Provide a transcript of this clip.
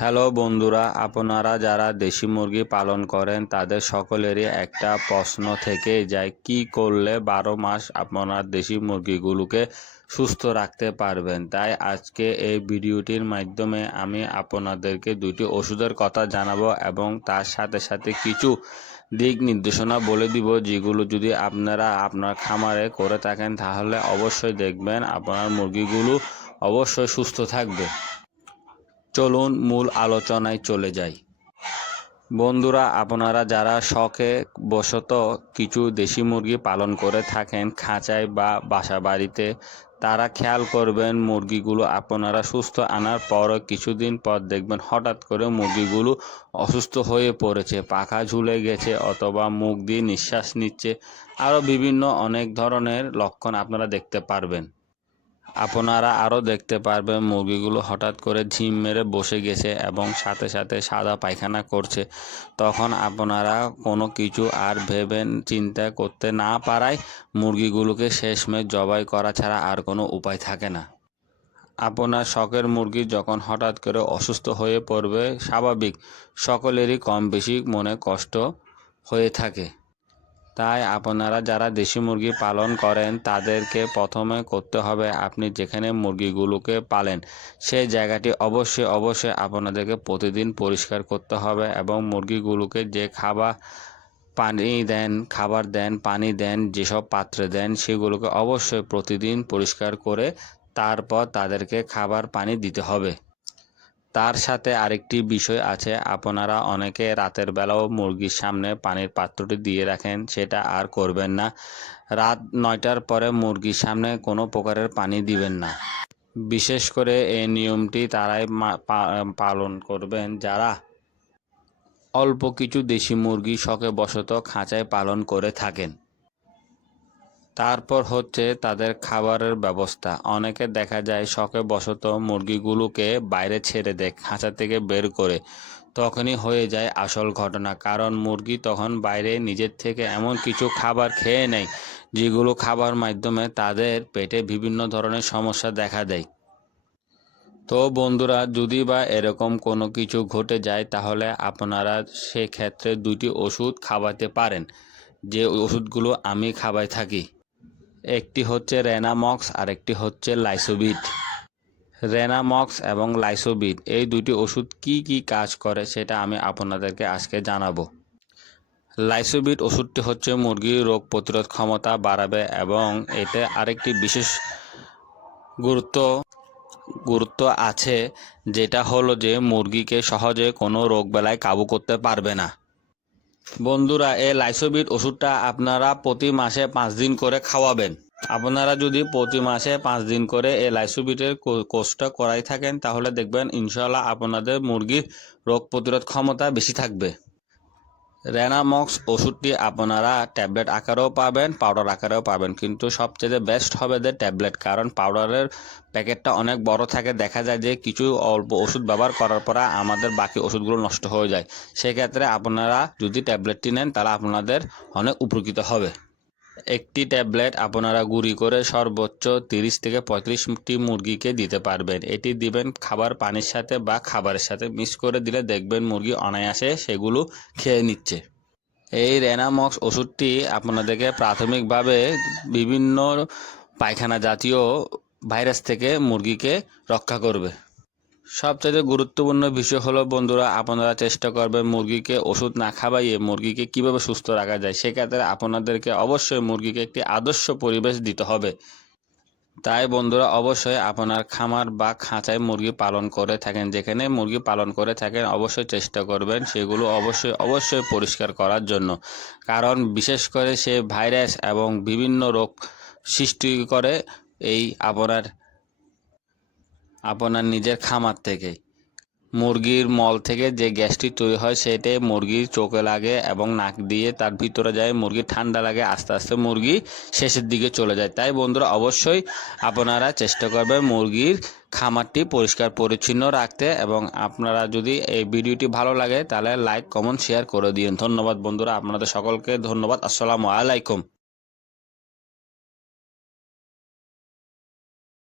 Hello বন্ধুরা, আপনারা যারা দেশি মুরগি পালন করেন, তাদের সকলেরই একটা প্রশ্ন থেকে যায়, কি করলে বারো মাস আপনার দেশি মুরগিগুলোকে সুস্থ রাখতে পারবেন? তাই আজকে এই ভিডিওটির মাধ্যমে আমি আপনাদেরকে দুটি ওষুধের কথা জানাব এবং তার সাথে সাথে কিছু দিক নির্দেশনা বলে দিব, যেগুলো যদি আপনারা আপনার খামারে করে থাকেন, তাহলে অবশ্যই দেখবেন আপনার মুরগিগুলো অবশ্যই সুস্থ থাকবে। চলুন মূল আলোচনায় চলে যাই। বন্ধুরা, আপনারা যারা শখে বশত কিছু দেশি মুরগি পালন করে থাকেন খাঁচায় বা বাসা বাড়িতে তারা খেয়াল করবেন মুরগিগুলো আপনারা সুস্থ আনার পর কিছুদিন পর দেখবেন হঠাৎ করে মুরগিগুলো অসুস্থ হয়ে পড়েছে, পাখা ঝুলে গেছে অথবা মুখ দিয়ে নিঃশ্বাস নিচ্ছে। আরও বিভিন্ন অনেক ধরনের লক্ষণ আপনারা দেখতে পারবেন। আপনারা আরও দেখতে পারবেন মুরগিগুলো হঠাৎ করে ঝিম মেরে বসে গেছে এবং সাথে সাথে সাদা পায়খানা করছে। তখন আপনারা কোনো কিছু আর ভেবেন চিন্তা করতে না পারায় মুরগিগুলোকে শেষমেশ জবাই করা ছাড়া আর কোনো উপায় থাকে না। আপনার শখের মুরগি যখন হঠাৎ করে অসুস্থ হয়ে পড়বে, স্বাভাবিক, সকলেরই কম বেশি মনে কষ্ট হয়ে থাকে। তাই আপনারা যারা দেশি মুরগি পালন করেন, তাদেরকে প্রথমে করতে হবে আপনি যেখানে মুরগিগুলোকে পালেন, সেই জায়গাটি অবশ্যই অবশ্যই আপনাদেরকে প্রতিদিন পরিষ্কার করতে হবে এবং মুরগিগুলোকে যে খাবার পানি দেন, খাবার দেন, পানি দেন, যেসব পাত্রে দেন, সেগুলোকে অবশ্যই প্রতিদিন পরিষ্কার করে তারপর তাদেরকে খাবার পানি দিতে হবে। তার সাথে আরেকটি বিষয় আছে। আপনারা অনেকে রাতের বেলাও মুরগির সামনে পানির পাত্রটি দিয়ে রাখেন, সেটা আর করবেন না। রাত নয়টার পরে মুরগির সামনে কোনো প্রকারের পানি দিবেন না। বিশেষ করে এই নিয়মটি তারাই পালন করবেন। যারা অল্প কিছু দেশি মুরগি শখে বশত খাঁচায় পালন করে থাকেন। তারপর হচ্ছে তাদের খাবারের ব্যবস্থা। অনেকে দেখা যায় শখে বশত মুরগিগুলোকে বাইরে ছেড়ে দেয়, খাঁচা থেকে বের করে। তখনই হয়ে যায় আসল ঘটনা, কারণ মুরগি তখন বাইরে নিজের থেকে এমন কিছু খাবার খেয়ে নেয়, যেগুলো খাবার মাধ্যমে তাদের পেটে বিভিন্ন ধরনের সমস্যা দেখা দেয়। তো বন্ধুরা, যদি বা এরকম কোনো কিছু ঘটে যায়, তাহলে আপনারা সেক্ষেত্রে দুটি ওষুধ খাওয়াতে পারেন। যে ওষুধগুলো আমি খাওয়াই থাকি। একটি হচ্ছে রেনামক্স আর একটি হচ্ছে লাইসোবিট। রেনামক্স এবং লাইসোবিট, এই দুটি ওষুধ কি কি কাজ করে সেটা আমি আপনাদেরকে আজকে জানাব। লাইসোবিট ওষুধটি হচ্ছে মুরগির রোগ প্রতিরোধ ক্ষমতা বাড়াবে এবং এতে আরেকটি বিশেষ গুরুত্ব গুরুত্ব আছে, যেটা হলো যে মুরগিকে সহজে কোনো রোগ বেলায় কাবু করতে পারবে না। বন্ধুরা, এই লাইসোবিট ওষুধটা আপনারা প্রতি মাসে পাঁচ দিন করে খাওয়াবেন। আপনারা যদি প্রতি মাসে পাঁচ দিন করে এই লাইসোবিটের কোর্সটা করাই থাকেন, তাহলে দেখবেন ইনশাল্লাহ আপনাদের মুরগির রোগ প্রতিরোধ ক্ষমতা বেশি থাকবে। রেনামক্স ওষুধটি আপনারা ট্যাবলেট আকারেও পাবেন পাউডার আকারেও পাবেন। কিন্তু সবচেয়ে বেস্ট হবে যে ট্যাবলেট, কারণ পাউডারের প্যাকেটটা অনেক বড় থাকে, দেখা যায় যে কিছু অল্প ওষুধ ব্যবহার করার পর আমাদের বাকি ওষুধগুলো নষ্ট হয়ে যায়। সেক্ষেত্রে আপনারা যদি ট্যাবলেটটি নেন, তাহলে আপনাদের অনেক উপকৃত হবে। একটি ট্যাবলেট আপনারা গুঁড়ি করে সর্বোচ্চ তিরিশ থেকে পঁয়ত্রিশটি মুরগিকে দিতে পারবেন। এটি দিবেন খাবার পানির সাথে বা খাবারের সাথে। মিক্স করে দিলে দেখবেন মুরগি অনায়াসে সেগুলো খেয়ে নিচ্ছে। এই রেনামক্স ওষুধটি আপনাদেরকে প্রাথমিকভাবে বিভিন্ন পায়খানা জাতীয় ভাইরাস থেকে মুরগিকে রক্ষা করবে। সবচেয়ে গুরুত্বপূর্ণ বিষয় হলো, বন্ধুরা, আপনারা চেষ্টা করবেন মুরগিকে ওষুধ না খাওয়াইয়ে মুরগিকে কীভাবে সুস্থ রাখা যায়। সেক্ষেত্রে আপনাদেরকে অবশ্যই মুরগিকে একটি আদর্শ পরিবেশ দিতে হবে। তাই, বন্ধুরা, অবশ্যই আপনার খামার বা খাঁচায় মুরগি পালন করে থাকেন। যেখানে মুরগি পালন করে থাকেন, অবশ্যই চেষ্টা করবেন সেগুলো অবশ্যই অবশ্যই পরিষ্কার করার জন্য। কারণ, বিশেষ করে সে ভাইরাস এবং বিভিন্ন রোগ সৃষ্টি করে এই আপনার আপনার নিজের খামার থেকে। মুরগির মল থেকে যে গ্যাসটি তৈরি হয় সেটাই মুরগির চোখে লাগে এবং নাক দিয়ে তার ভিতরে যায়। মুরগি ঠান্ডা লাগে, আস্তে আস্তে মুরগি শেষের দিকে চলে যায়। তাই বন্ধুরা, অবশ্যই আপনারা চেষ্টা করবেন মুরগির খামারটি পরিষ্কার, পরিচ্ছন্ন রাখতে এবং আপনারা যদি এই ভিডিওটি ভালো লাগে, তাহলে লাইক, কমেন্ট, শেয়ার করে দিন। ধন্যবাদ বন্ধুরা, আপনাদের সকলকে ধন্যবাদ। আসসালামু আলাইকুম।